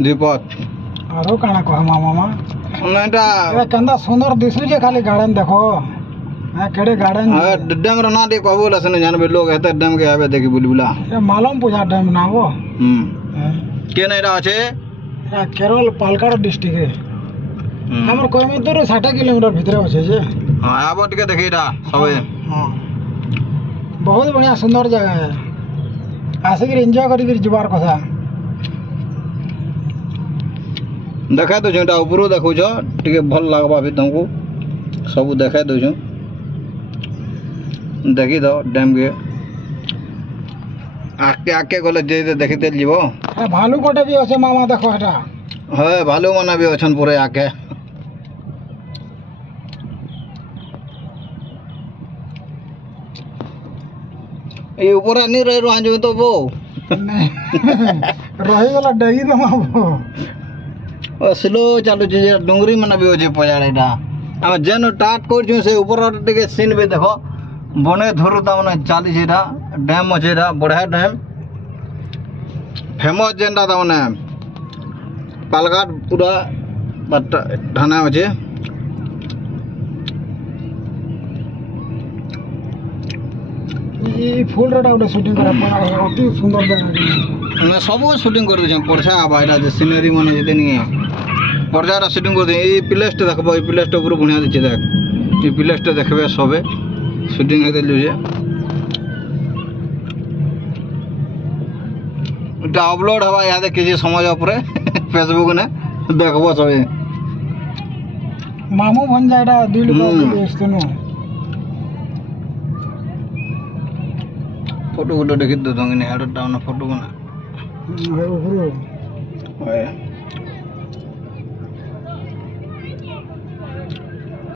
द्विपद आरो काना कह मामा नाटा ए कंदा सुंदर दिसु जे खाली गार्डन देखो हां केड़े गार्डन डैम रो ना दे कहबो लसन जानबे लोग हेते डैम के आबे देखि बुलबुला ए मालूम पूजा डैम ना वो के नै रा আছে केरल पालकाड डिस्ट्रिक्ट है हमर कोयम्बटूर 60 किलोमीटर भीतर আছে जे हां आबो टिके देखिरा सबे हां बहुत बढ़िया सुंदर जगह है आसे के एंजॉय करी जबार कथा देखा दो जोटा ऊपर देखो छ टिके भल लागबा भी तुमको सब देखा दो छ देखि दो डैम के आके आके गले जे देखिते जीवो भालू कोटे भी আছে मामा देखो हटा है भालू माने भी अछन पूरे आके ए ऊपर नहीं रह रहा जो तो वो रही वाला डगी तो मामो स्लो चालू जे डोंगरी माने भी होजे पजाड़ेडा हम जेन टाट कर जो से ऊपर टिके सीन भी देखो बने धुर ता माने 40 एटा डैम अछेडा बढ़िया डैम फेमस जेंडा ता माने पालघाट पूरा ठाना अछे ई फुल रोड आउट शूटिंग करा पर अति सुंदर जगह मैं सब शूटिंग कर दे परछा बाइरा जे सीनरी माने जते नहीं परछारा शूटिंग कर दे ई प्लेस्ट देखबो ई प्लेस्ट ऊपर बुनिया दे देख ई प्लेस्ट देखबे सबे शूटिंग हेते लुजे এটা আপলোড হবা ইয়াতে কিছু সময় উপরে ফেসবুক ने देखबो सबे मामू बन जाएडा दिल को देखतनो फोटो देखि दो दंगने हेड डाउन फोटो बना है ऊपर